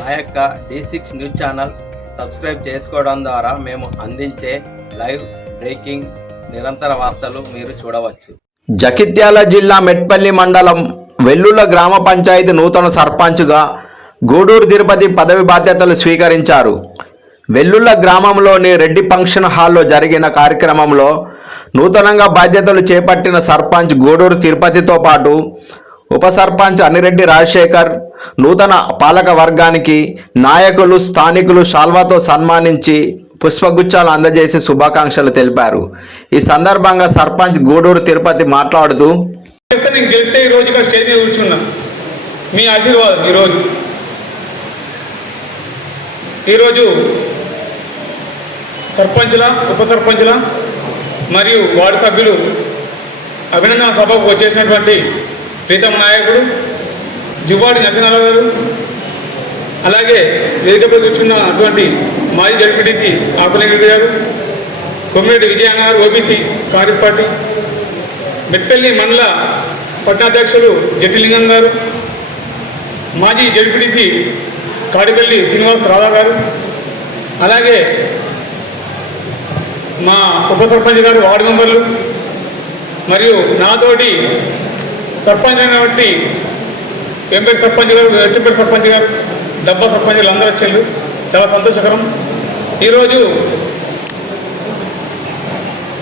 మా యొక్క D6 news channel subscribe చేసుకోవడం ద్వారా మేము అందించే లైవ్ బ్రేకింగ్ నిరంతర వార్తలు మీరు చూడవచ్చు. జగిత్యాల జిల్లా మెట్పల్లి మండలం వెల్లుల గ్రామ పంచాయతీ నూతన సర్పంచ్గా గూడూరు తిరుపతి పదవి బాధ్యతలు స్వీకరించారు. వెల్లుల గ్రామంలోని రెడ్డి ఫంక్షన్ హాల్లో జరిగిన కార్యక్రమంలో నూతనంగా బాధ్యతలు చేపట్టిన సర్పంచ్ గూడూరు తిరుపతితో పాటు ఉప సర్పంచ్ అనిరెడ్డి రాజశేఖర్, నూతన పాలక వర్గానికి నాయకులు, స్థానికులు శాల్వాతో సన్మానించి పుష్పగుచ్చాలు అందజేసి శుభాకాంక్షలు తెలిపారు. ఈ సందర్భంగా సర్పంచ్ గూడూరు తిరుపతి మాట్లాడుతూ, నేను గెలిస్తే ఈరోజు ఇక్కడ స్టేజ్ మీద కూర్చున్నా, మీ ఆశీర్వాదం. ఈరోజు సర్పంచుల, ఉప సర్పంచుల మరియు వార్డు సభ్యులు అభినందన సభకు వచ్చేసినటువంటి ప్రీతమ నాయకుడు జువ్వాడి నరసింహారావు గారు, అలాగే వేదికపై కూర్చున్నటువంటి మాజీ జడ్పీటీసీ ఆకులరెడ్డి గారు, కొమ్మిరెడ్డి విజయన్న గారు, ఓబీసీ కాంగ్రెస్ పార్టీ, మెట్పల్లి మండల పట్టణాధ్యక్షులు జట్టిలింగం గారు, మాజీ జడ్పీటీసీ కాడిపల్లి శ్రీనివాస్ రాధా గారు, అలాగే మా ఉప సర్పంచ్ గారు, వార్డు మెంబర్లు మరియు నాతోటి సర్పంచ్ అయినటువంటి వెంపేట సర్పంచ్ గారు, ఎట్టిపేట సర్పంచ్ గారు, డబ్బా సర్పంచ్లు అందరూ వచ్చారు. చాలా సంతోషకరం. ఈరోజు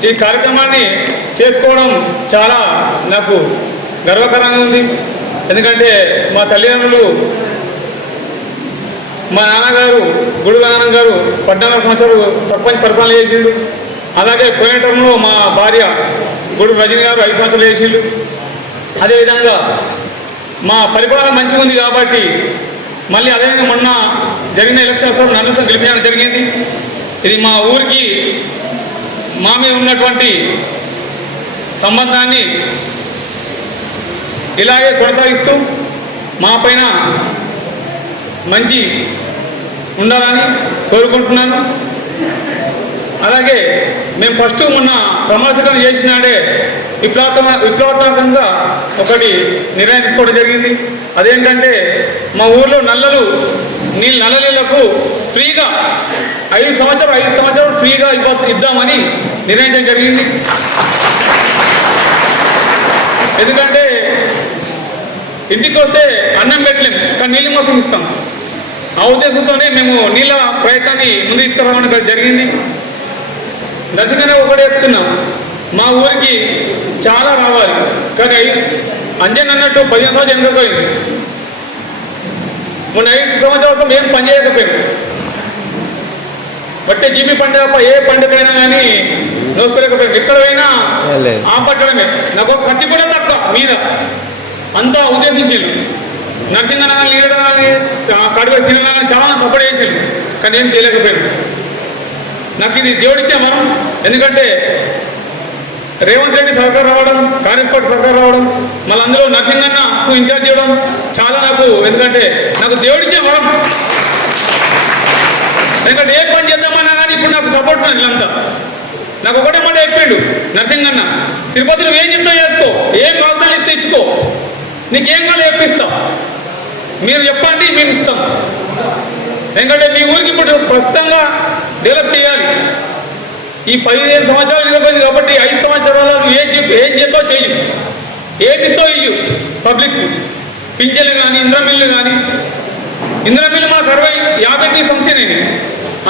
ఈ కార్యక్రమాన్ని చేసుకోవడం చాలా నాకు గర్వకారంగా ఉంది. ఎందుకంటే మా తల్లిదండ్రులు, మా నాన్నగారు గుడి గంగానం గారు 14 సంవత్సరాలు సర్పంచ్ పరిపాలన చేసిండు. అలాగే పోయిన టర్మ్లో మా భార్య గుడి రజని గారు 5 సంవత్సరాలు చేసిండు. అదేవిధంగా మా పరిపాలన మంచిగా ఉంది కాబట్టి మళ్ళీ అదేవిధంగా మొన్న జరిగిన ఎలక్షన్స్ నన్ను గెలిపించడం జరిగింది. ఇది మా ఊరికి మా మీద ఉన్నటువంటి సంబంధాన్ని ఇలాగే కొనసాగిస్తూ మా పైన మంచి ఉండాలని కోరుకుంటున్నాను. అలాగే మేము ఫస్ట్ మొన్న ప్రమాణ స్వీకారం చేసినాడే విప్లవాత్మకంగా ఒకటి నిర్ణయం తీసుకోవడం జరిగింది. అదేంటంటే మా ఊర్లో నల్ల నీళ్లకు ఫ్రీగా 5 సంవత్సరాలు ఫ్రీగా ఇద్దామని నిర్ణయించడం జరిగింది. ఎందుకంటే ఇంటికి వస్తే అన్నం పెట్టలేము, కానీ నీళ్ళు మోసం ఇస్తాం. ఆ ఉద్దేశంతోనే మేము నీళ్ళ ప్రయత్నాన్ని ముందు తీసుకురావడం జరిగింది. నరసింహనే ఒకటే చెప్తున్నాం, మా ఊరికి చాలా రావాలి, కానీ అంజన్ అన్నట్టు 15 సంవత్సరాలు వెనుకపోయింది. మొన్న 5 సంవత్సరాల ఏం పని చేయకపోయాము. బట్టే జీబీ పండుగ ఏ పండుగైనా కానీ నోసుకోలేకపోయాము. ఎక్కడ పోయినా ఆపట్టడమే. నాకు ఒక కత్తి కూడా తక్కువ మీద అంతా ఉద్దేశించాను. నరసింహన లీడర్ కడుపు సినిమా చాలా సపోర్ట్ చేసాను, కానీ ఏం చేయలేకపోయాను. నాకు ఇది దేవుడిచ్చే వరం. ఎందుకంటే రేవంత్ రెడ్డి సర్కార్ రావడం, కాంగ్రెస్ పార్టీ సర్కార్ రావడం, మళ్ళీ అందులో నరసింహన్నకు ఇన్ఛార్జ్ చేయడం చాలా ఎందుకంటే నాకు దేవుడిచ్చే వరం. ఎందుకంటే ఏ పని చేద్దామన్నా కానీ ఇప్పుడు నాకు సపోర్ట్ ఉన్నది. వీళ్ళంతా నాకు ఒకటే మాట చెప్పిండు నరసింహన్న, తిరుపతిలో ఏం చెప్తావు చేసుకో, ఏం కాగితాలు తెచ్చుకో, నీకేం కాదు చెప్పిస్తాం, మీరు చెప్పండి మేము ఇస్తాం. ఎందుకంటే మీ ఊరికి ఇప్పుడు ప్రస్తుతంగా డెవలప్ చేయాలి. ఈ 15 సంవత్సరాలు ఇవ్వబోయింది కాబట్టి 5 సంవత్సరాలు ఏం చేస్తావు చెయ్యి, ఏమి ఇస్తావు ఇయ్యు. పబ్లిక్ పింఛన్లు కానీ, ఇంద్రమిల్లు కానీ, ఇంద్రమిల్లు మాకు 58 సంక్షేమ అయినాయి,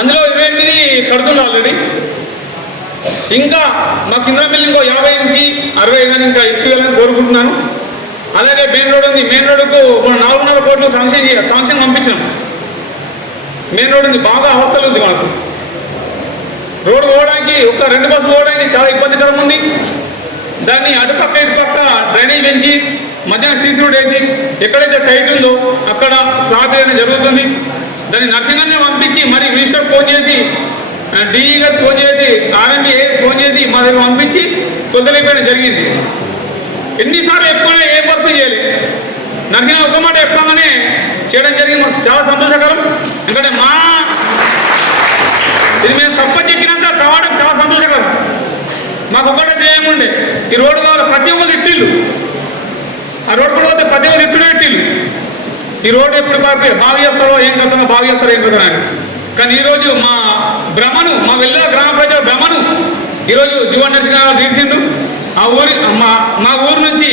అందులో 28 కడుతుంది ఆల్రెడీ. ఇంకా మాకు ఇంద్రమిల్లు ఇంకో 50 నుంచి 60 కానీ ఇంకా ఎక్కువ కోరుకుంటున్నాను. అలాగే మెయిన్ రోడ్ ఉంది, మెయిన్ రోడ్డుకు మనం 4.5 కోట్లు శాంక్షన్ పంపించినాం. మెయిన్ రోడ్ ఉంది, బాగా అవస్థలు ఉంది. మనకు రోడ్డు పోవడానికి ఒక 2 బస్సులు పోవడానికి చాలా ఇబ్బందికరంగా ఉంది. దాన్ని అటుపక్క ఇటుపక్క డ్రైనేజ్ పెంచి మధ్యాహ్నం సీసీ రోడ్ వేసి ఎక్కడైతే టైట్ ఉందో అక్కడ స్లాబ్ వేయడం జరుగుతుంది. దాన్ని నరసింహన్నే పంపించి మరి మినిస్టర్ ఫోన్ చేసి, డిఈ గారికి ఫోన్ చేసి, ఆర్ఎండి ఫోన్ చేసి మా దగ్గర పంపించి కొద్దిలేకపోవడం జరిగింది. ఎన్నిసార్లు ఎప్పుడైనా ఏ పర్సన్ చేయాలి, నరసింహ ఒక మాట చెప్పగానే చేయడం జరిగింది. మాకు చాలా సంతోషకరం. ఎందుకంటే ఇది మేము తప్ప చెప్పినంత కావడం చాలా సంతోషకరం. మాకు ఒకటే ధ్యేయం ఉండే, ఈ రోడ్డు కావాలి, ప్రతి ఒక్కరు ఇట్టిల్లు, ఆ రోడ్డు కూడా ప్రతి ఒక్కరు ఇట్టుడే ఇట్టిల్లు. ఈ రోడ్డు ఎప్పుడు బాగు చేస్తారో ఏం కథనో బాగు చేస్తారో ఏం కథనో అని. కానీ ఈరోజు మా భ్రమను, మా వెల్లుల గ్రామ ప్రజల భ్రమను ఈరోజు జీవన్ నరసింహ గారు తీసిండు. ఆ ఊరి మా ఊరు నుంచి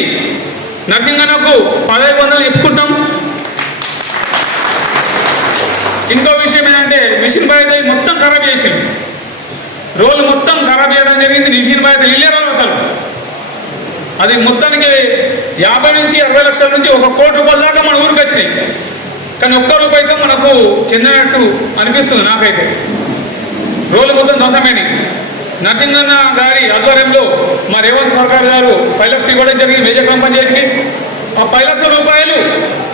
నరసింహన్నకు 1500 చెప్పుకుంటాం. ఇంకో విషయం ఏంటంటే మిషన్ బాధ్యత మొత్తం ఖరాబ్ చేసిండు. రోడ్లు మొత్తం ఖరాబ్ చేయడం జరిగింది. మిషన్ బాధ్యత ఇల్లే రాదు అసలు. అది మొత్తానికి 50 నుంచి 60 లక్షల నుంచి 1 కోటి రూపాయల దాకా మన ఊరికి వచ్చినాయి. కానీ ఒక్క రూపాయితో మనకు చెందినట్టు అనిపిస్తుంది నాకైతే. రోడ్లు మొత్తం ధ్వంసమైనవి. నరసింహన్న గారి ఆధ్వర్యంలో మా రేవంత్ సర్కార్ గారు 10 లక్షలు ఇవ్వడం జరిగింది మేజర్ గ్రామ పంచాయతీకి. ఆ 10 లక్షల రూపాయలు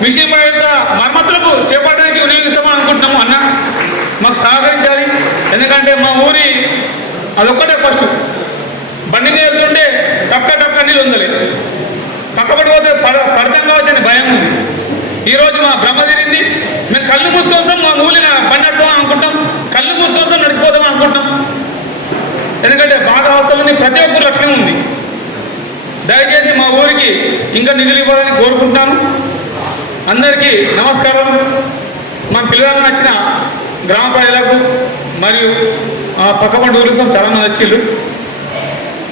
మిషన్ బాధ్యత మరమ్మతులకు చేపట్టడానికి వినియోగిస్తామని అనుకుంటున్నాము. అన్న మాకు సహకరించాలి. ఎందుకంటే మా ఊరి అదొక్కటే ఫస్ట్ బండి మీద వెళ్తుంటే టక్క నీళ్ళు ఉందలే, పక్కపడిపోతే పడతాం కావచ్చని భయం ఉంది. ఈరోజు మా భ్రమ తిరిగింది. మేము కళ్ళు మూసుకోసం మా ఊరిన బండి అడ్డం అనుకుంటాం, కళ్ళు మూసుకోసం నడిచిపోతాం అనుకుంటాం. ఎందుకంటే బాగా అవసరం ఉంది, ప్రతి ఒక్కరు లక్ష్యం ఉంది. దయచేసి మా ఊరికి ఇంకా నిధులు ఇవ్వాలని కోరుకుంటాను. అందరికీ నమస్కారం. మా పిల్లలకు నచ్చిన గ్రామ ప్రజలకు మరియు పక్కపంట ఊరు చాలామంది వచ్చిళ్ళు.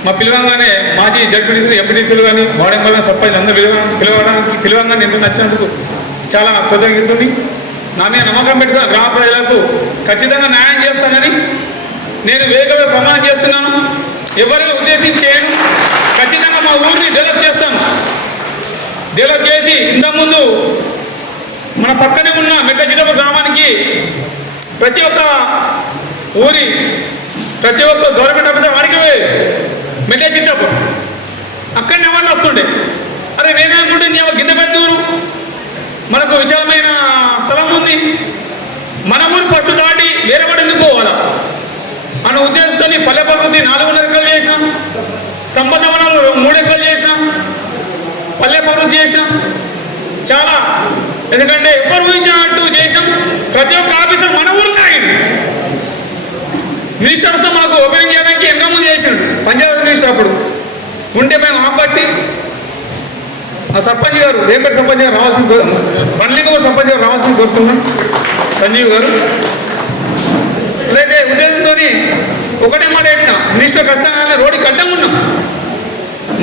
మా పిలవంగానే మాజీ జడ్పీటీసీలు, ఎంపీటీసీలు కానీ వాడెంపల్లి సర్పంచ్ అందరూ పిలవంగానే ఇంట్లో నచ్చినందుకు చాలా కృతజ్ఞతని. నా మీద నమ్మకం పెట్టుకున్న గ్రామ ప్రజలకు ఖచ్చితంగా న్యాయం చేస్తానని నేను వేగంగా ప్రమాణం చేస్తున్నాను. ఎవరిని ఉద్దేశించి చేయను. ఖచ్చితంగా మా ఊరిని డెవలప్ చేస్తాను. డెవలప్ చేసి ఇంతకుముందు మన పక్కనే ఉన్న మెట్ల చిట్టపు గ్రామానికి ప్రతి ఒక్క ఊరి ప్రతి ఒక్క గవర్నమెంట్ ఆఫీసర్ వాడికి మెట్ల చిట్టపు అక్కడనే వాళ్ళు వస్తుండే. అరే నేనేనుకుంటే నీ గింద పెద్ద ఊరు, మనకు విశాలమైన స్థలం ఉంది, మన ఊరు ఫస్ట్ దాటి వేరే వాడు ఎందుకు పోవాలా అన్న ఉద్దేశంతో పల్లె ప్రకృతి 4.5 ఎకరాలు చేసిన, సంపద వనాలు 3 ఎకరాలు చేసిన, పల్లె ప్రకృతి చేసిన చాలా. ఎందుకంటే ఎవ్వరు ఊహించినట్టు చేసినాం. ప్రతి ఒక్క ఆఫీసర్ మన ఊరు ఆగింది. మినిస్టర్తో మాకు ఓపెనింగ్ చేయడానికి ఎంతో ముందు చేసినాడు పంచాయతీ మినిస్టర్. అప్పుడు ఉంటే మేము ఆపట్టి ఆ సర్పంచ్ గారు, రేపటి సర్పంచ్ గారు రావాల్సింది, బండ్లింగం సర్పంచ్ గారు రావాల్సింది కోరుతున్నాం, సంజీవ్ గారు. అయితే ఉద్దేశంతో ఒకటే మాట పెట్టినా, మినిస్టర్ కష్టంగానే రోడ్డు కట్టంగా ఉన్నాం.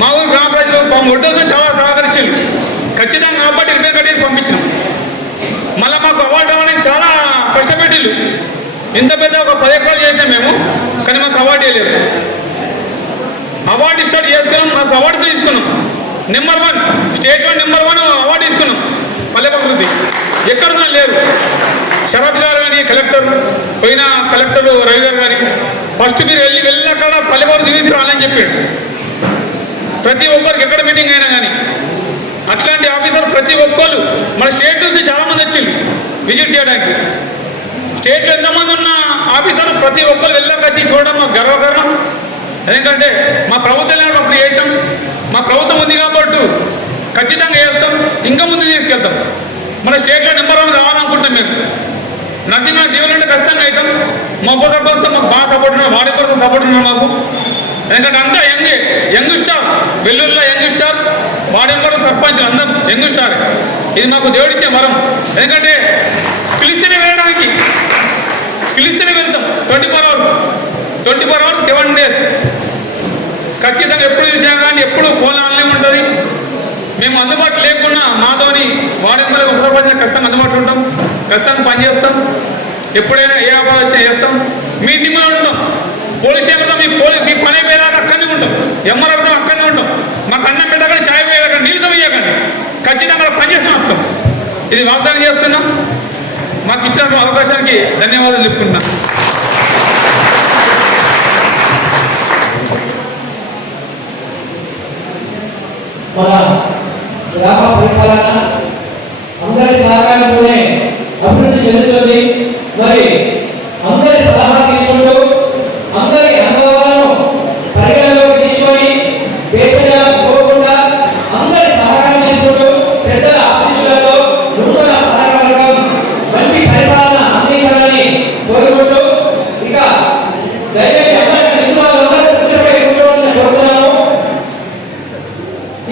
మా ఊరు గ్రామ ప్రజలు ఒడ్డలతో చాలా సహకరించారు. ఖచ్చితంగా కాబట్టి రిపేర్ కట్టేసి పంపించాం. మళ్ళీ మాకు అవార్డు అవ్వడానికి చాలా కష్టపెట్టిళ్ళు. ఇంత పెద్ద ఒక 10 ఎకరాలు చేసినాం మేము, కానీ మాకు అవార్డు వేయలేదు. అవార్డు స్టార్ట్ చేసుకున్నాం, మాకు అవార్డు తీసుకున్నాం. నెంబర్ 1 స్టేట్లో నెంబర్ 1 అవార్డు తీసుకున్నాం పల్లె ప్రకృతి. ఎక్కడ లేరు. శరత్ గారు కానీ కలెక్టర్, పోయిన కలెక్టర్ రవి గారు కానీ ఫస్ట్ మీరు వెళ్ళి అక్కడ పల్లె ప్రకృతి చూసి రాలని చెప్పాడు. ప్రతి ఒక్కరికి ఎక్కడ మీటింగ్ అయినా కానీ అట్లాంటి ఆఫీసర్ ప్రతి ఒక్కరు మన స్టేట్ నుంచి చాలామంది వచ్చింది విజిట్ చేయడానికి. స్టేట్లో ఎంతమంది ఉన్న ఆఫీసర్లు ప్రతి ఒక్కరు వెళ్ళకొచ్చి చూడడం మాకు గర్వకారణం. ఎందుకంటే మా ప్రభుత్వం అప్పుడు చేస్తాం, మా ప్రభుత్వం ఉంది కాబట్టి ఖచ్చితంగా చేస్తాం, ఇంకా ముందు తీసుకెళ్తాం. మన స్టేట్లో నెంబర్ 1 కావాలనుకుంటాం మేము. నరసింహ దీవులంటే ఖచ్చితంగా అవుతాం. మా ఉప సర్పంచ్తో మాకు బాగా సపోర్ట్ ఉన్నాం, వాడి కోసం సపోర్ట్ ఉన్నాం మాకు. ఎందుకంటే అంతా యంగ్ స్టార్, వెల్లుల్లో యంగ్ స్టార్, వాడెంబరు సర్పంచులు అందరం యంగ్ స్టార్. ఇది మాకు దేవుడిచ్చే వరం. ఎందుకంటే పిలిస్తేనే వెళ్ళడానికి, పిలిస్తేనే వెళ్తాం. 24 అవర్స్ 7 days ఖచ్చితంగా. ఎప్పుడు పిలిచినా కానీ ఎప్పుడు ఫోన్ ఆన్లైన్ ఉంటుంది. మేము అందుబాటు లేకున్నా మాతోని వాడెంబరు ఉప సర్పంచ్ ఖచ్చితంగా అందుబాటులో ఉంటాం, ఖచ్చితంగా పనిచేస్తాం. ఎప్పుడైనా ఏ ఆపద వచ్చినా చేస్తాం. మీ ఇంటి మీద ఉంటాం. పోలీస్ స్టేషన్లో మీ పని అయిపోయేదాకా అక్కడనే ఉంటాం. ఎంఆర్ఆర్తో అక్కడనే ఉంటాం. మాకు అన్నం పెట్టకండి, ఛాయ్ వేయకండి, నీళ్ళతో వేయకండి, ఖచ్చితంగా పనిచేస్తున్నాం వస్తాం. ఇది వాగ్దానం చేస్తున్నాం. మాకు ఇచ్చిన అవకాశానికి ధన్యవాదాలు చెప్పుకుంటున్నాం. మన గ్రామ పరిపాలన అందరి సహకారంతోనే అభివృద్ధి చెందుతుంది. మరి అందరి సలహా తీసుకుంటూ అందరి అనుభవాలను పరిగణలోకి తీసుకొని దేశంగా పోకుండా అందరి సహకారం తీసుకుంటూ పెద్దల ఆశీస్సులతో నూతన పథకాలకు మంచి పరిపాలన అందించాలని కోరుకుంటూ ఇక దయచేసి అందరూ కూర్చోవలసిన కోరుతున్నాము.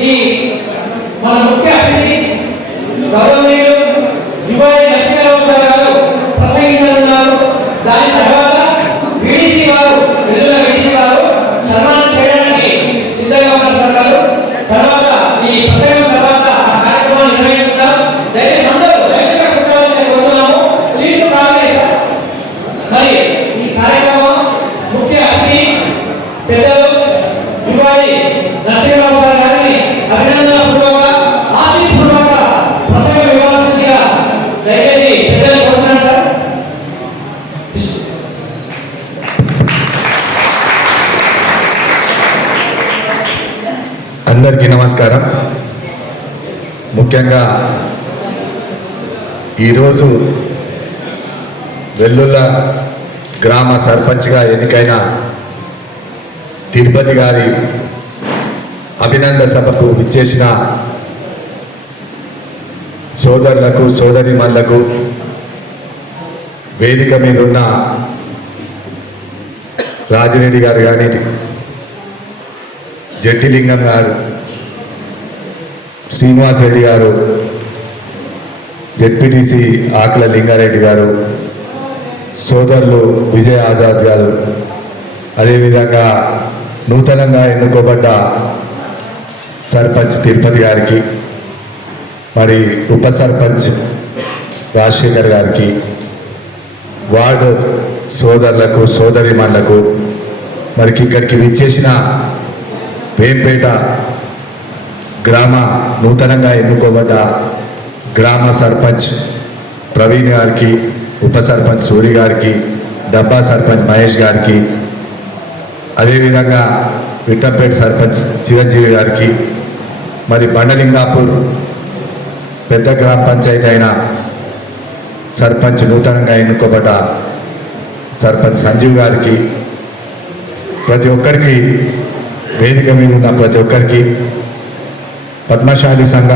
ఈ మన ముఖ్య అతిథి గౌరవనీయులు అందరికీ నమస్కారం. ముఖ్యంగా ఈరోజు వెల్లుల్ల గ్రామ సర్పంచ్గా ఎన్నికైన తిరుపతి గారి అభినందన సభకు విచ్చేసిన సోదరులకు సోదరిమణులకు, వేదిక మీద ఉన్న రాజిరెడ్డి గారు కానీ, జట్టిలింగం గారు, శ్రీనివాస్ రెడ్డి గారు, జెడ్పీటీసీ ఆకుల లింగారెడ్డి గారు, సోదరులు విజయ్ ఆజాద్ గారు, అదేవిధంగా నూతనంగా ఎన్నుకోబడ్డ సర్పంచ్ తిరుపతి గారికి, మరి ఉప సర్పంచ్ రాజశేఖర్ గారికి, వార్డు సోదరులకు సోదరిమణులకు, మరి ఇక్కడికి విచ్చేసిన వేంపేట గ్రామ నూతనంగా ఎన్నుకోబడ్డ గ్రామ సర్పంచ్ ప్రవీణ్ గారికి, ఉప సర్పంచ్ సూరి గారికి, డబ్బా సర్పంచ్ మహేష్ గారికి, అదేవిధంగా విట్టంపేట సర్పంచ్ చిరంజీవి గారికి, మరి బండలింగాపూర్ పెద్ద గ్రామ పంచాయతీ అయిన సర్పంచ్ నూతనంగా ఎన్నుకోబడ్డ సర్పంచ్ సంజీవ్ గారికి, ప్రతి ఒక్కరికి, వేదిక మీద ఉన్న ప్రతి ఒక్కరికి, పద్మశాలి సంఘ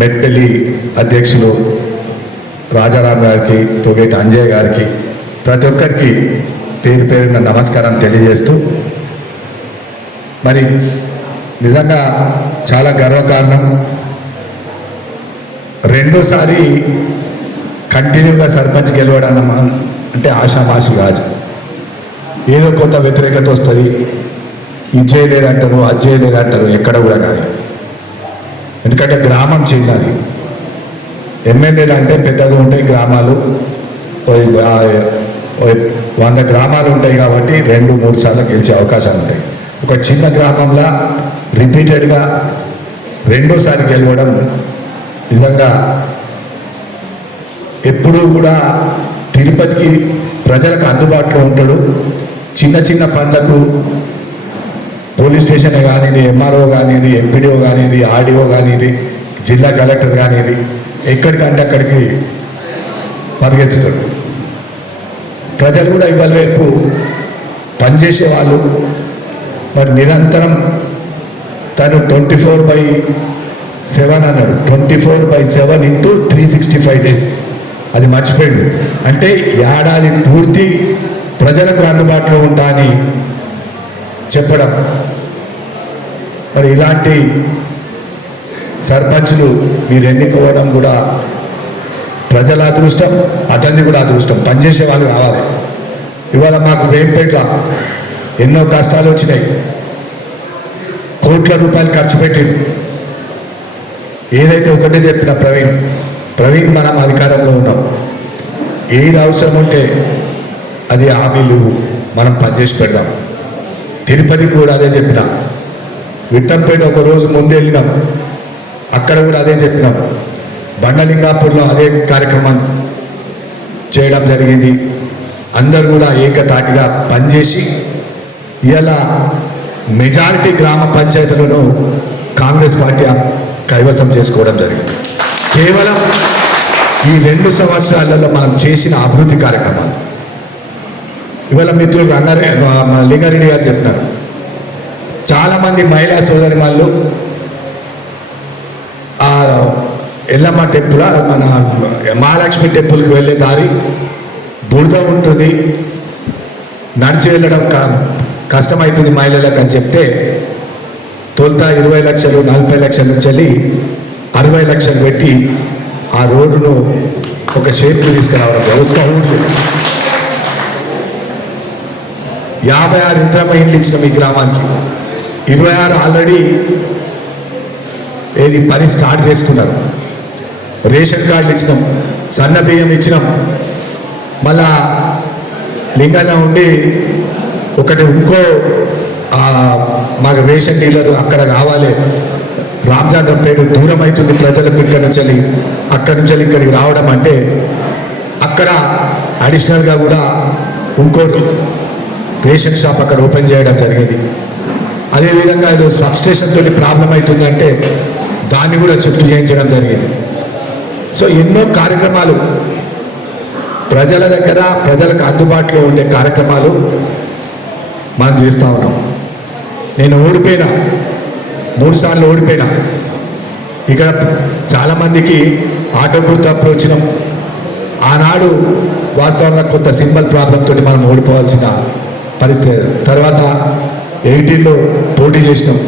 మెట్పల్లి అధ్యక్షులు రాజారాం గారికి, తొగేటి అంజయ్ గారికి, ప్రతి ఒక్కరికి పేరు పేరున నమస్కారం తెలియజేస్తూ, మరి నిజంగా చాలా గర్వకారణం. రెండోసారి కంటిన్యూగా సర్పంచ్ గెలవడం అంటే ఆషామాషి కాదు. ఏదో కొంత వ్యతిరేకత వస్తుంది, ఇది చేయలేదంటారు, అది చేయలేదంటారు, ఎక్కడ కూడా కాదు. ఎందుకంటే గ్రామం చెందాలి. ఎమ్మెల్యేలు అంటే పెద్దగా ఉంటాయి గ్రామాలు, 100 గ్రామాలు ఉంటాయి కాబట్టి 2-3 సార్లు గెలిచే అవకాశాలు ఉంటాయి. ఒక చిన్న గ్రామంలో రిపీటెడ్గా రెండోసారి గెలవడం నిజంగా ఎప్పుడూ కూడా తిరుపతికి ప్రజలకు అందుబాటులో ఉంటాడు. చిన్న చిన్న పనులకు పోలీస్ స్టేషన్ కానివ్వండి, ఎంఆర్ఓ కానివ్వండి, ఎంపీడీఓ కానివ్వండి, ఆర్డీఓ కానివ్వండి, జిల్లా కలెక్టర్ కానివ్వండి, ఎక్కడికంటే అక్కడికి పరిగెత్తుతాడు. ప్రజలు కూడా ఇవాళ రేపు పనిచేసే వాళ్ళు మరి నిరంతరం తను 24/7 అన్నాడు. 24/7 × 365 days అది మర్చిపోయాడు. అంటే ఏడాది పూర్తి ప్రజలకు అందుబాటులో ఉంటా అని చెప్పడం. మరి ఇలాంటి సర్పంచులు మీరు ఎన్నుకోవడం కూడా ప్రజల అదృష్టం, అతన్ని కూడా అదృష్టం. పనిచేసే వాళ్ళు కావాలి. ఇవాళ మాకు వేంపేట్ల ఎన్నో కష్టాలు వచ్చినాయి, కోట్ల రూపాయలు ఖర్చు పెట్టిండు. ఏదైతే ఒకటే చెప్పిన ప్రవీణ్ మనం అధికారంలో ఉన్నాం, ఏది అవసరం ఉంటే అది హామీలు మనం పనిచేసి పెడదాం. తిరుపతి కూడా అదే చెప్పినాం. విట్టంపేట ఒక రోజు ముందు వెళ్ళినాం, అక్కడ కూడా అదే చెప్పినాం. బండలింగాపూర్లో అదే కార్యక్రమం చేయడం జరిగింది. అందరూ కూడా ఏకతాటిగా పనిచేసి ఇలా మెజారిటీ గ్రామ పంచాయతీలను కాంగ్రెస్ పార్టీ కైవసం చేసుకోవడం జరిగింది. కేవలం ఈ 2 సంవత్సరాలలో మనం చేసిన అభివృద్ధి కార్యక్రమాలు. ఇవాళ మిత్రులు లింగారెడ్డి గారు చెప్పినారు, చాలామంది మహిళా సోదరిమణులు ఎల్లమ్మ టెంపుల్, మన మహాలక్ష్మి టెంపుల్కి వెళ్ళే దారి బురద ఉంటుంది, నడిచి వెళ్ళడం కష్టమవుతుంది మహిళలకు అని చెప్తే తొలుత 20 లక్షలు 40 లక్షల నుంచి వెళ్ళి 60 లక్షలు పెట్టి ఆ రోడ్డును ఒక షేప్కి తీసుకురావడం. ఒక్క ఊరు 56 ఇంద్రమ్మ ఇండ్లు ఇచ్చినాం ఈ గ్రామానికి. 26 ఆల్రెడీ పని స్టార్ట్ చేసుకున్నారు. రేషన్ కార్డులు ఇచ్చినాం, సన్న బియ్యం ఇచ్చినాం. మళ్ళా లింగన్న ఉండి ఒకటి ఇంకో మాకు రేషన్ డీలర్ అక్కడ కావాలి, రామచంద్రంపేట దూరం అవుతుంది ప్రజలకు, ఇక్కడి నుంచి ఇక్కడికి రావడం అంటే అక్కడ అడిషనల్గా కూడా ఇంకో రేషన్ షాప్ అక్కడ ఓపెన్ చేయడం జరిగింది. అదేవిధంగా ఏదో సబ్స్టేషన్ తోటి ప్రాబ్లం అవుతుందంటే దాన్ని కూడా షిఫ్ట్ చేయించడం జరిగింది. సో ఎన్నో కార్యక్రమాలు ప్రజల దగ్గర ప్రజలకు అందుబాటులో ఉండే కార్యక్రమాలు మనం చేస్తూ ఉన్నాం. నేను ఓడిపోయినా 3 సార్లు ఓడిపోయినా. ఇక్కడ చాలామందికి ఆటో గుర్తు అప్పుడు వచ్చినాం. ఆనాడు వాస్తవంగా కొంత సింబల్ ప్రాబ్లం తోటి మనం ఓడిపోవాల్సిన పరిస్థితి. తర్వాత 18లో పోటీ చేసినాం.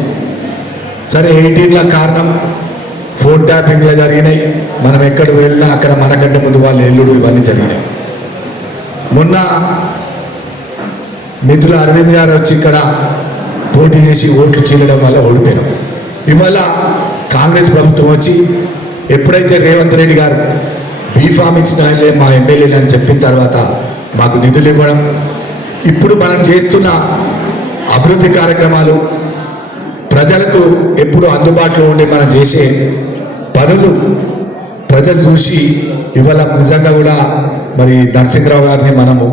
సరే 18ల కారణం ఫోన్ ట్యాపింగ్లో జరిగినాయి. మనం ఎక్కడికి వెళ్ళినా అక్కడ మనకంటే ముందు వాళ్ళు ఎల్లుడు ఇవన్నీ జరిగినాయి. మొన్న మిత్రులు అరవింద్ గారు వచ్చి ఇక్కడ పోటీ చేసి ఓట్లు చీలడం వల్ల ఓడిపోయినాం. ఇవాళ కాంగ్రెస్ ప్రభుత్వం వచ్చి ఎప్పుడైతే రేవంత్ రెడ్డి గారు బీఫామ్ ఇచ్చిన ఆయనలే మా ఎమ్మెల్యేలు అని చెప్పిన తర్వాత మాకు నిధులు ఇవ్వడం, ఇప్పుడు మనం చేస్తున్న అభివృద్ధి కార్యక్రమాలు ప్రజలకు ఎప్పుడు అందుబాటులో ఉండి మనం చేసే పనులు ప్రజలు చూసి ఇవాళ నిజంగా కూడా మరి నరసింహరావు గారిని మనము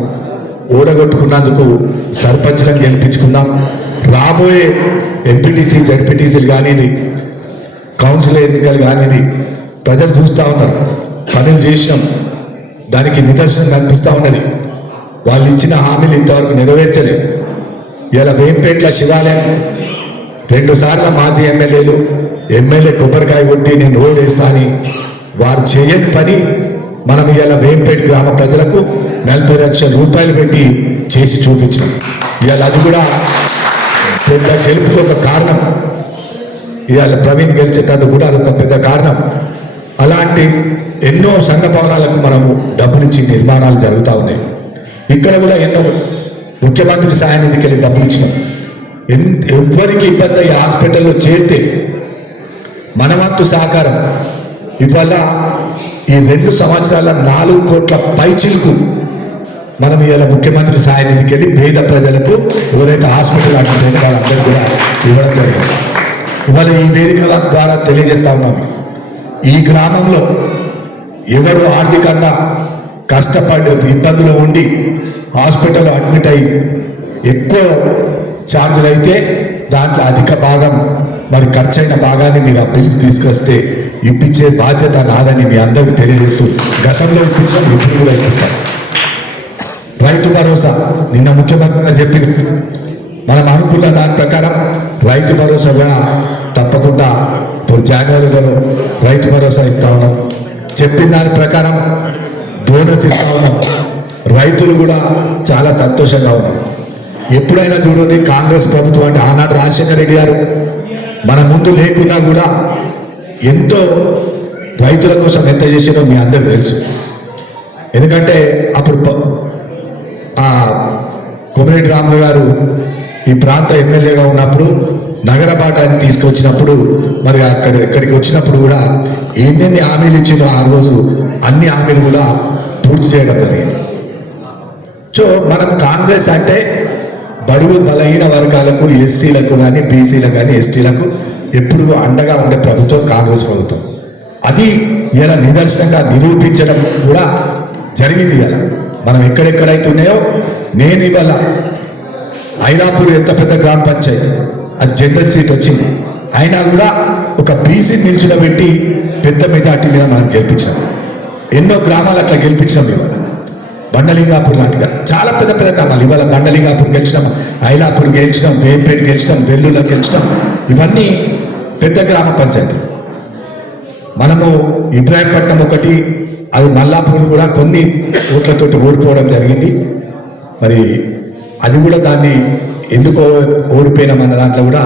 ఓడగొట్టుకున్నందుకు సర్పంచ్లను గెలిపించుకుందాం. రాబోయే ఎంపీటీసీ జడ్పీటీసీలు కానీ కౌన్సిల్ ఎన్నికలు కానీ ప్రజలు చూస్తూ ఉన్నారు. పనులు చేసినాం, దానికి నిదర్శనం కనిపిస్తూ ఉన్నది. వాళ్ళు ఇచ్చిన హామీలు ఇంతవరకు నెరవేర్చలేదు. ఇలా వేంపేట్ల శివాలయం 2 సార్ల మాజీ ఎమ్మెల్యేలు ఎమ్మెల్యే కొబ్బరికాయ కొట్టి నేను రోడ్ వేస్తా అని వారు చేయని పని మనం ఇలా వేంపేట్ గ్రామ ప్రజలకు 40 లక్షల రూపాయలు పెట్టి చేసి చూపించాం. ఇవాళ అది కూడా పెద్ద గెలుపుకి ఒక కారణం. ఇవాళ ప్రవీణ్ గెలిచేటందుకు కూడా అదొక పెద్ద కారణం. అలాంటి ఎన్నో సంఘ భవనాలకు మనము డబ్బులు ఇచ్చి నిర్మాణాలు జరుగుతూ ఉన్నాయి. ఇక్కడ కూడా ఎన్నో ముఖ్యమంత్రి సాయ నిధికి వెళ్ళి డబ్బులు ఇచ్చినాం. ఎవరికి ఇబ్బంది అయ్యి హాస్పిటల్లో చేరితే మన వంతు సహకారం ఇవాళ ఈ 2 సంవత్సరాల 4 కోట్ల పైచిలకు మనం ఇవాళ ముఖ్యమంత్రి సాయ నిధికి వెళ్ళి పేద ప్రజలకు ఎవరైతే హాస్పిటల్ అంటుంటే వాళ్ళందరూ కూడా ఇవ్వడం జరిగింది. ఇవాళ ఈ వేదికల ద్వారా తెలియజేస్తా ఉన్నాము, ఈ గ్రామంలో ఎవరు ఆర్థికంగా కష్టపడి ఇబ్బందులు ఉండి హాస్పిటల్లో అడ్మిట్ అయ్యి ఎక్కువ ఛార్జీలు అయితే దాంట్లో అధిక భాగం మరి ఖర్చైన భాగాన్ని మీరు ఆ బిల్స్ తీసుకొస్తే ఇప్పించే బాధ్యత నాదని మీ అందరికీ తెలియజేస్తూ గతంలో ఇప్పించాం, ఇప్పుడు కూడా ఇప్పిస్తాం. రైతు భరోసా నిన్న ముఖ్యమంత్రిగా చెప్పింది. మనం అనుకున్న దాని ప్రకారం రైతు భరోసా కూడా తప్పకుండా ఇప్పుడు జనవరిలో రైతు భరోసా ఇస్తా ఉన్నాం. చెప్పిన దాని ప్రకారం బోనస్ ఇస్తా ఉన్నాం. రైతులు కూడా చాలా సంతోషంగా ఉన్నారు. ఎప్పుడైనా చూడండి కాంగ్రెస్ ప్రభుత్వం అంటే ఆనాడు రాజశేఖర రెడ్డి గారు మన ముందు లేకున్నా కూడా ఎంతో రైతుల కోసం ఎంత చేసినో మీ అందరికీ తెలుసు. ఎందుకంటే అప్పుడు కొమిరెడ్డి రాములు గారు ఈ ప్రాంత ఎమ్మెల్యేగా ఉన్నప్పుడు నగర బాటాన్ని తీసుకొచ్చినప్పుడు మరి ఇక్కడికి వచ్చినప్పుడు కూడా ఎన్నెన్ని హామీలు ఇచ్చినో ఆ రోజు అన్ని హామీలు కూడా పూర్తి చేయడం జరిగింది. సో మనం కాంగ్రెస్ అంటే బడుగు బలహీన వర్గాలకు, ఎస్సీలకు కానీ, బీసీలకు కానీ, ఎస్టీలకు ఎప్పుడు అండగా ఉండే ప్రభుత్వం కాంగ్రెస్ ప్రభుత్వం. అది ఇలా నిదర్శనంగా నిరూపించడం కూడా జరిగింది. ఇలా మనం ఎక్కడెక్కడైతే ఉన్నాయో నేను ఇవాళ ఐలాపూర్ ఎంత పెద్ద గ్రామ పంచాయతీ, అది జనరల్ సీట్ వచ్చింది, అయినా కూడా ఒక బీసీ నిల్చునబెట్టి పెద్ద మెజార్టీ మీద మనం గెలిపించాం. ఎన్నో గ్రామాలు అట్లా గెలిపించినాం. ఇవాళ బండలింగాపూర్ లాంటిగా చాలా పెద్ద పెద్ద గ్రామాలు ఇవాళ బండలింగాపూర్ గెలిచినాం, ఐలాపూర్ గెలిచినాం, వేంపేట్ గెలిచినాం, వెల్లుల గెలిచినాం. ఇవన్నీ పెద్ద గ్రామ పంచాయతీ. మనము ఇబ్రాహీంపట్నం ఒకటి, అది మల్లాపూర్ కూడా కొన్ని ఓట్లతోటి ఓడిపోవడం జరిగింది. మరి అది కూడా దాన్ని ఎందుకు ఓడిపోయినామన్న దాంట్లో కూడా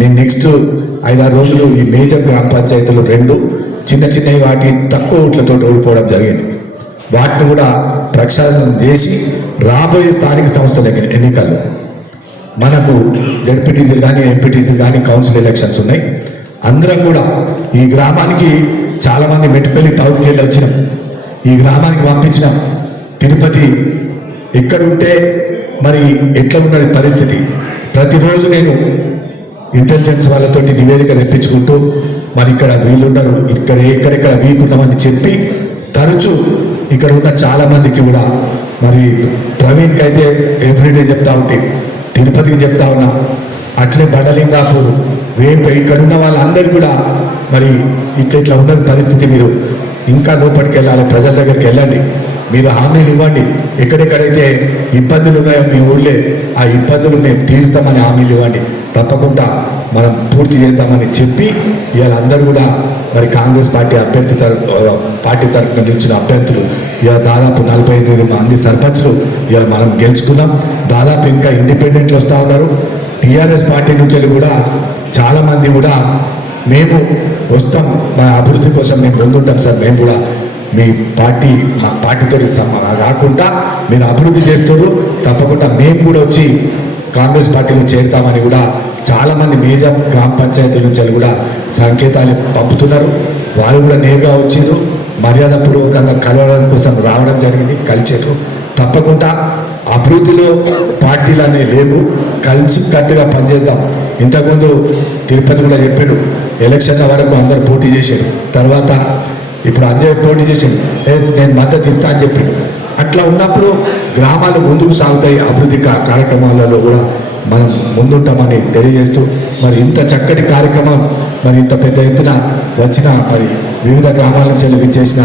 నేను నెక్స్ట్ 5-6 రోజులు ఈ మేజర్ గ్రామ పంచాయతీలు 2 చిన్న చిన్నవి వాటి తక్కువ ఓట్లతో ఓడిపోవడం జరిగింది. వాటిని కూడా ప్రక్షాళన చేసి రాబోయే స్థానిక సంస్థల ఎన్నికల్లో మనకు జడ్పీటీసీలు కానీ, ఎంపీటీసీలు కానీ, కౌన్సిల్ ఎలక్షన్స్ ఉన్నాయి. అందరం కూడా ఈ గ్రామానికి చాలామంది మెట్టుపల్లి టౌన్కి వెళ్ళి వచ్చినాం, ఈ గ్రామానికి పంపించినాం. తిరుపతి ఎక్కడుంటే మరి ఎట్లా ఉన్నది పరిస్థితి, ప్రతిరోజు నేను ఇంటెలిజెన్స్ వాళ్ళతోటి నివేదిక తెప్పించుకుంటూ మరి ఇక్కడ వీళ్ళున్నారు, ఇక్కడ ఎక్కడెక్కడ వీకున్నామని చెప్పి తరచూ ఇక్కడ ఉన్న చాలామందికి కూడా మరి ప్రవీణ్కి అయితే ఎవ్రీడే చెప్తా ఉంటే, తిరుపతికి చెప్తా ఉన్నా, అట్లే బడలింగాపూర్ వేపు ఇక్కడ ఉన్న వాళ్ళందరూ కూడా మరి ఇట్లా ఉన్నది పరిస్థితి. మీరు ఇంకా లోపలికి వెళ్ళాలి, ప్రజల దగ్గరికి వెళ్ళండి, మీరు హామీలు ఇవ్వండి. ఎక్కడెక్కడైతే ఇబ్బందులు ఉన్నాయో మీ ఊళ్ళే ఆ ఇబ్బందులు మేము తీరుస్తామని హామీలు ఇవ్వండి. తప్పకుండా మనం పూర్తి చేద్దామని చెప్పి ఇవాళ అందరూ కూడా మరి కాంగ్రెస్ పార్టీ తరఫున నిలిచిన అభ్యర్థులు ఇవాళ దాదాపు 48 మంది సర్పంచ్లు ఇవాళ మనం గెలుచుకున్నాం. దాదాపు ఇంకా ఇండిపెండెంట్లు వస్తూ ఉన్నారు. టీఆర్ఎస్ పార్టీ నుంచి కూడా చాలామంది కూడా మేము వస్తాం, మా అభివృద్ధి కోసం మేము ముందుంటాం సార్, మేము కూడా మీ పార్టీ మా పార్టీతో కాకుండా మీరు అభివృద్ధి చేస్తారు, తప్పకుండా మేము కూడా వచ్చి కాంగ్రెస్ పార్టీలో చేరుతామని కూడా చాలామంది మేజర్ గ్రామ పంచాయతీ నుంచి కూడా సంకేతాలు పంపుతున్నారు. వారు కూడా నేరుగా వచ్చారు, మర్యాదపూర్వకంగా కలవడం కోసం రావడం జరిగింది, కలిసారు. తప్పకుండా అభివృద్ధిలో పార్టీలు అనేవి లేవు, కలిసి కట్టుగా పనిచేద్దాం. ఇంతకుముందు తిరుపతి కూడా చెప్పాడు, ఎలక్షన్ల వరకు అందరు పోటీ చేశారు, తర్వాత ఇప్పుడు అంజయ్ పోటీ చేశాడు, నేను మద్దతు ఇస్తా అని చెప్పి. అట్లా ఉన్నప్పుడు గ్రామాలు ముందుకు సాగుతాయి, అభివృద్ధి కార్యక్రమాలలో కూడా మనం ముందుంటామని తెలియజేస్తూ మరి ఇంత చక్కటి కార్యక్రమం మరి ఇంత పెద్ద ఎత్తున వచ్చిన మరి వివిధ గ్రామాల నుంచి విచ్చేసిన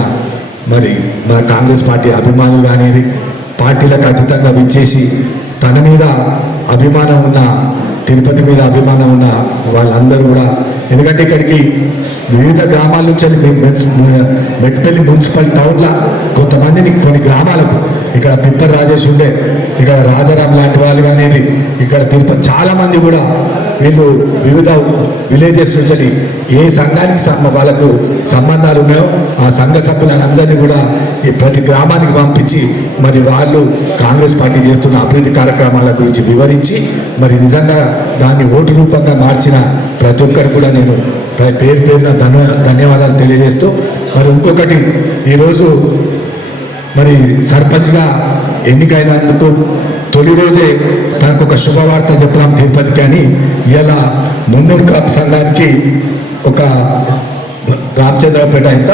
మరి మన కాంగ్రెస్ పార్టీ అభిమానులు కానీ పార్టీలకు అతీతంగా విచ్చేసి తన మీద అభిమానం ఉన్న, తిరుపతి మీద అభిమానం ఉన్న వాళ్ళందరూ కూడా, ఎందుకంటే ఇక్కడికి వివిధ గ్రామాల నుంచి మెట్పల్లి మున్సిపల్ టౌన్లో కొంతమందిని కొన్ని గ్రామాలకు ఇక్కడ పిప్పర్ రాజేష్ ఉండే, ఇక్కడ రాజారాం లాంటి వాళ్ళు కానీ ఇక్కడ తిరుపతి చాలామంది కూడా వీళ్ళు వివిధ విలేజెస్ నుంచి ఏ సంఘానికి వాళ్ళకు సంబంధాలు ఉన్నాయో ఆ సంఘ సభ్యులందరినీ కూడా ఈ ప్రతి గ్రామానికి పంపించి మరి వాళ్ళు కాంగ్రెస్ పార్టీ చేస్తున్న అభివృద్ధి కార్యక్రమాల గురించి వివరించి మరి నిజంగా దాన్ని ఓటు రూపంగా మార్చిన ప్రతి ఒక్కరికి కూడా నేను పేరు పేరున ధన్యవాదాలు తెలియజేస్తూ మరి ఇంకొకటి ఈరోజు మరి సర్పంచ్గా ఎన్నికైనందుకు తొలి రోజే తనకు ఒక శుభవార్త చెప్తాం తిరుపతికి అని. ఇలా మున్నూరు కాపు సంఘానికి ఒక రామచంద్రపేట ఎంత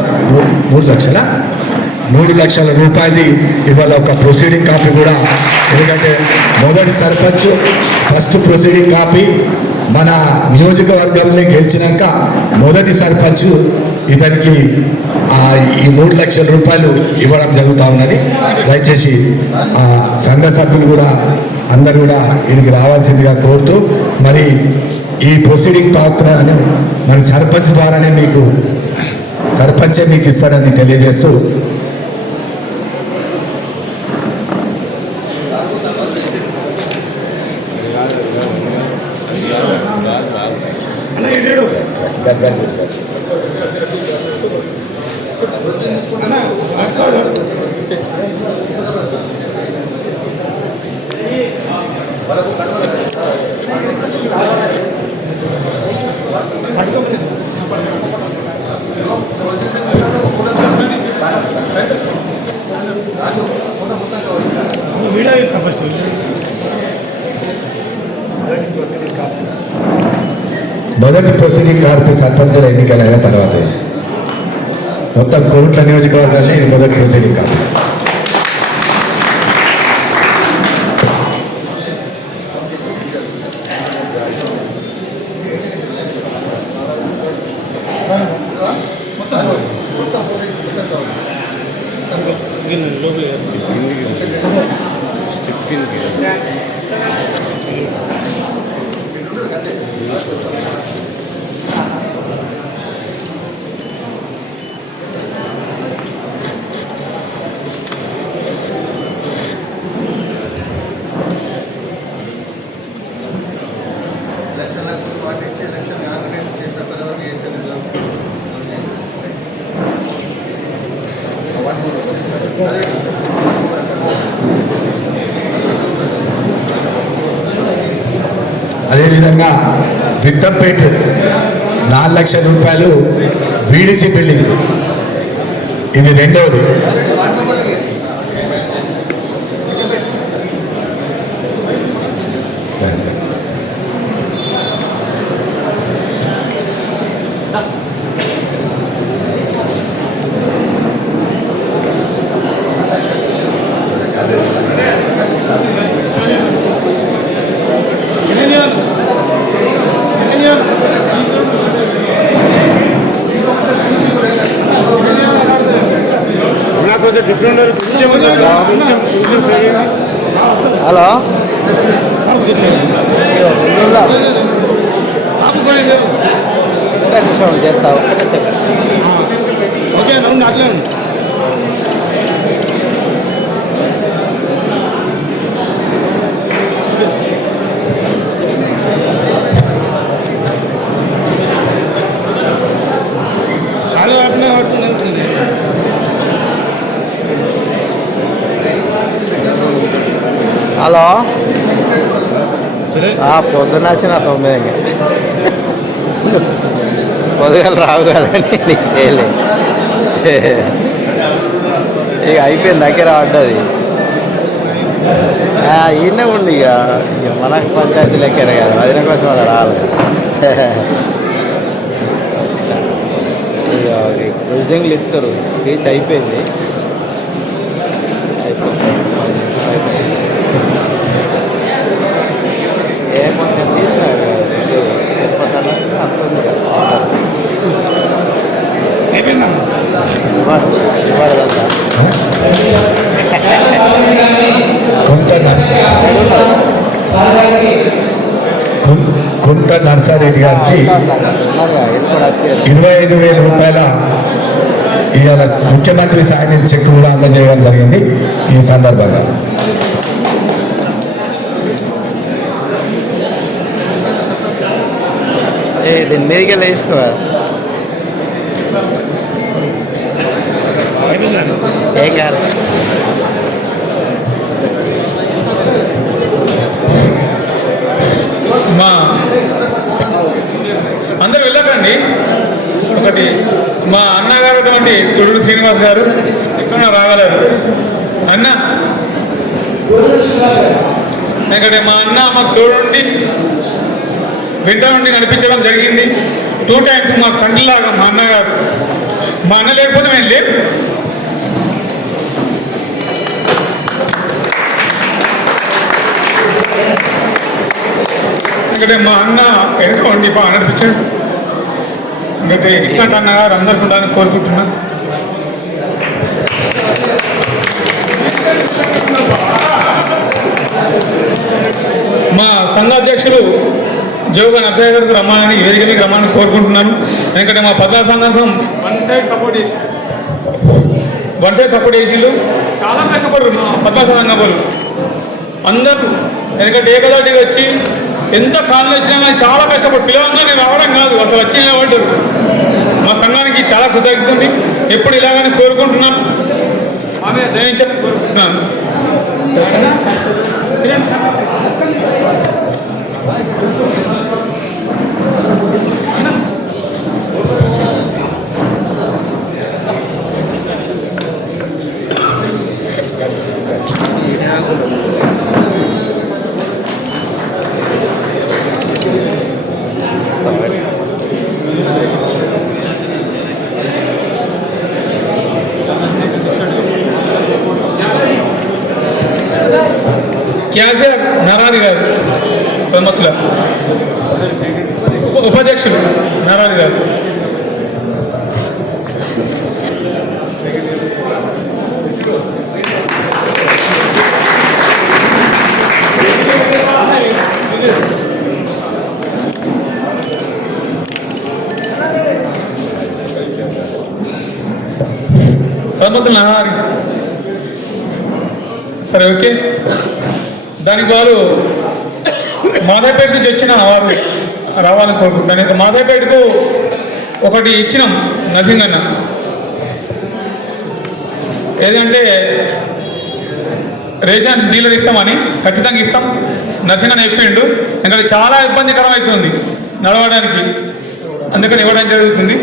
3 లక్షల రూపాయలు ఇవాళ ఒక ప్రొసీడింగ్ కాపీ కూడా, ఎందుకంటే మొదటి సర్పంచ్ ఫస్ట్ ప్రొసీడింగ్ కాపీ మన నియోజకవర్గంలో గెలిచినాక మొదటి సర్పంచ్ ఇతనికి ఈ 3 లక్షల రూపాయలు ఇవ్వడం జరుగుతూ ఉన్నది. దయచేసి సంఘ సభ్యులు కూడా అందరూ కూడా ఇక్కడికి రావాల్సిందిగా కోరుతూ మరి ఈ ప్రొసీడింగ్ పాత్ర మరి సర్పంచ్ ద్వారానే సర్పంచే మీకు ఇస్తాడని తెలియజేస్తూ మొదటి ప్రొసీడింగ్ కార్పొరేట్ సర్పంచుల ఎన్నికలైన తర్వాత మొత్తం కోరుట్ల నియోజకవర్గాల్లో ఇది మొదటి ప్రొసీడింగ్ కార్పొరేట్. అదేవిధంగా విట్టంపేట 4 లక్షల రూపాయలు వీడిసి బిల్డింగ్, ఇది రెండవది. హలో ఒక్క నిమిషం చేస్తా ఒక్కటే సెకండ్. ఓకే అట్లే ఉంది. చాలా అట్లే పట్టుకుని హలో పొద్దున్న వచ్చిన 9 పొద్దుగల రావు కదండి నీకు చేయలేదు. ఇక అయిపోయింది దగ్గర పడ్డది. ఈయనే ఉండి ఇక మనకు పంచాయతీ లెక్కరు కదా వదిన కోసం అలా రాలేదు. ఇక ప్రొసీడింగ్లు ఇస్తారు. స్పీచ్ అయిపోయింది. కొంచెం తీసినారు అంతుంది కుంట నర్సారెడ్డి గారికి 25,000 రూపాయల ఇవాళ ముఖ్యమంత్రి సాయం నిధి చెక్ కూడా అందజేయడం జరిగింది. ఈ సందర్భంగా దీని మీదకి వెళ్ళి వేసుకోవాలి. ఏం కాదు. మా అందరు వెళ్ళకండి. ఒకటి మా అన్నగారు అటువంటి గురుడు శ్రీనివాస్ గారు ఎక్కడ రాగలరు అన్న. ఎందుకంటే మా అన్న మాకు తోడుండి వెంట నుండి నడిపించడం జరిగింది. 2 times మాకు తండ్రిలాగా మా అన్నగారు. మా అన్న లేకపోతే మేము లేవు. ఎందుకంటే మా అన్న వెనుక ఉండి బాగా నడిపించాడు. ఎందుకంటే ఇట్లాంటి అన్నగారు అందరికీ ఉండాలని కోరుకుంటున్నా. మా సంఘ అధ్యక్షులు జోగా నరసయ్య గారికి రమ్మాలని వేదిక మీద రమ్మని కోరుకుంటున్నాను. ఎందుకంటే మా పద్మా సంఘం వన్ సైడ్ సపోర్ట్ చేసిళ్ళు. చాలా కష్టపడరు పద్మా సంఘం వాళ్ళు అందరూ. ఎందుకంటే ఏకదాటికి వచ్చి ఎంత కాళ్ళు వచ్చినా కానీ చాలా కష్టపడి పిల్లలంగా నేను రావడం కాదు, అసలు వచ్చి నిలబడ్డారు. మా సంఘానికి చాలా కృతజ్ఞత ఉంది. ఎప్పుడు ఇలాగని కోరుకుంటున్నాను. ఆమె దయించాలని కోరుకుంటున్నాను. క్యాజర్ నారాయణ గారు సమ్మతుల ఉపాధ్యక్షులు నారాయణ గారు. సమ్మతుల నారాయణ. సరే ఓకే. దానికి వారు మాదాపేట నుంచి వచ్చిన వారు రావాలని కోరుకుంటున్నాను. మాదాపేటకు ఒకటి ఇచ్చినాం నరసింగన్న. ఏదంటే రేషన్స్ డీలర్ ఇస్తామని. ఖచ్చితంగా ఇస్తాం నరసింగన్న చెప్పిండు. ఎందుకంటే చాలా ఇబ్బందికరం అవుతుంది నడవడానికి, అందుకని ఇవ్వడం జరుగుతుంది.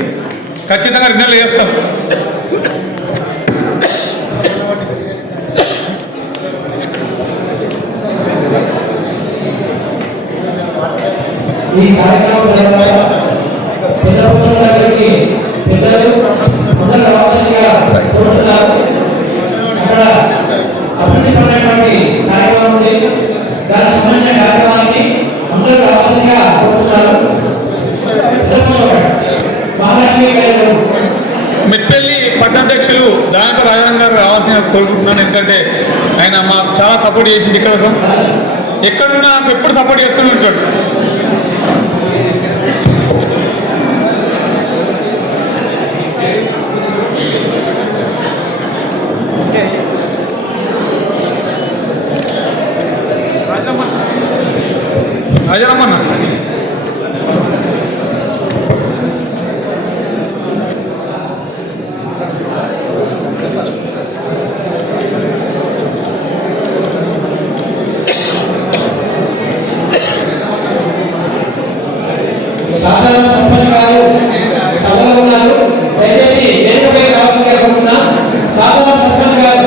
ఖచ్చితంగా రిన్యూవల్ చేస్తాం. ఈ కార్యక్రమం ద్వారా పిల్లలకి పిల్లలు అందరూ రావాల్సిందిగా కోరుతున్నారు. అక్కడ అభివృద్ధి పడినటువంటి కార్యక్రమం ఉంది. దానికి సంబంధించిన కార్యక్రమానికి అందరూ రావాల్సిందిగా కోరుతున్నారు. మెట్పల్లి పట్టణాధ్యక్షులు దానిపై రాజారాం గారు రావాల్సిందిగా కోరుకుంటున్నాను. ఎందుకంటే ఆయన మాకు చాలా సపోర్ట్ చేసింది. ఇక్కడ ఎక్కడున్నా నాకు ఎప్పుడు సపోర్ట్ చేస్తూనే ఉంటాడు. రాజారమ్మన్న సాధారణ సర్పంచ్ గారు సభలో ఉన్నారు. దయచేసి వేదికపై రావాల్సిందిగా కోరుతున్నాం. సాధారణ సర్పంచ్ గారు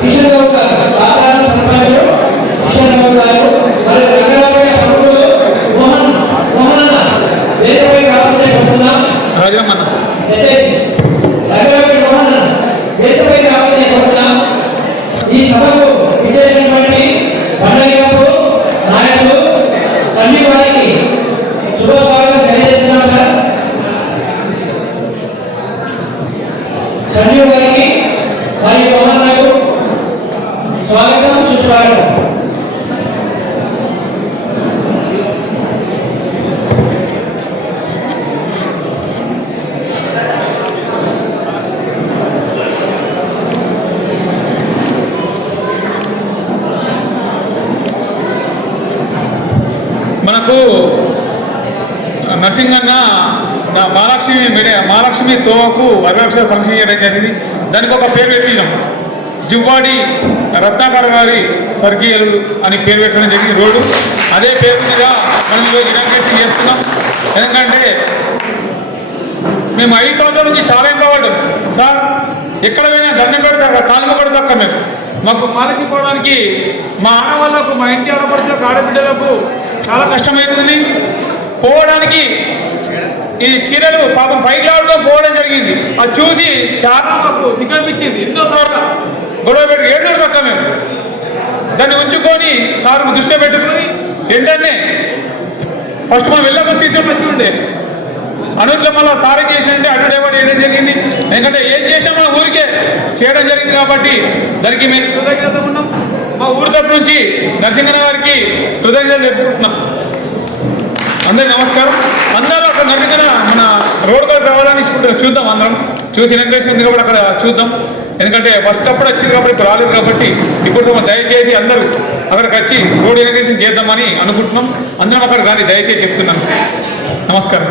కిషన్ గౌడ్ గారు, సాధారణ సర్పంచ్ కిషన్ గౌడ్ గారు, మరి రంగారావుపేట ప్రభుత్వం మోహనన్న వేదికపై రావాల్సిందిగా కోరుతున్నాం. రాజారమ్మన్న దయచేసి రంగారావుపేట మోహనన్న వేదికపై రావాల్సిందిగా కోరుతున్నాం. ఈ సభకు విచ్చేసినటువంటి బండలింగపు నాయకులు సంజీవ్ గారికి శుభ స్వాగతం తెలియజేస్తున్నాం సార్. సంజీవ్ గారికి మరియు మోహన్లకు స్వాగతం, సుస్వాగతం. మనకు నరసింగన్న మహాలక్ష్మి తోవకు 60 లక్షలు సంక్షేమం చేయడం జరిగింది. దానికి ఒక పేరు పెట్టినాం, జువ్వాడి రత్నాకర్ గారి స్వర్గీయులు అని పేరు పెట్టడం జరిగింది రోడ్డు. అదే పేరు మీద మనం ఈరోజు ఇనాగ్రేషన్ చేస్తున్నాం. ఎందుకంటే మేము 5 సంవత్సరాల నుంచి చాలా ఇంపబడ్డాం సార్. ఎక్కడ పోయినా దండం పెడితే కాలిమ కూడా దక్క మేము మాకు మానసిక పోవడానికి మా ఆడవాళ్ళకు, మా ఇంటి ఆడపడుచులకు, ఆడబిడ్డలకు చాలా కష్టమవుతుంది పోవడానికి. ఈ చీరలు పాపం పైకి లావడంతో పోవడం జరిగింది. అది చూసి చాలా మాకు సిగ్గనిపించింది. ఎన్నోసార్లు గొడవ పెట్టి ఏడు దక్క మేము దాన్ని ఉంచుకొని సార్కు దృష్టిలో పెట్టుకొని వెంటనే ఫస్ట్ మనం వెళ్ళక సీసీలో వచ్చి ఉండే అనుట్లో మళ్ళీ సారం చేసినంటే అటు డైవర్ట్ చేయడం జరిగింది. ఎందుకంటే ఏం చేసినా మన ఊరికే చేయడం జరిగింది కాబట్టి దానికి మేము కృతజ్ఞత ఉన్నాం. మా ఊరి తరపు నుంచి నరసింహన్న గారికి కృతజ్ఞతలు చెప్పుకుంటున్నాం. అందరికి నమస్కారం. అందరూ అక్కడ నరసింహన్న మన రోడ్ కూడా రావాలని చూద్దాం, అందరం చూసి ఇనాగ్రేషన్ ఉంది కాబట్టి అక్కడ చూద్దాం. ఎందుకంటే ఫస్ట్ అప్పుడు వచ్చింది కాబట్టి ఇప్పుడు రాలేదు కాబట్టి ఇప్పుడు దయచేసి అందరూ అక్కడికి వచ్చి రోడ్ ఇనాగ్రేషన్ చేద్దామని అనుకుంటున్నాం. అందరం అక్కడ కానీ దయచేసి చెప్తున్నాను. నమస్కారం.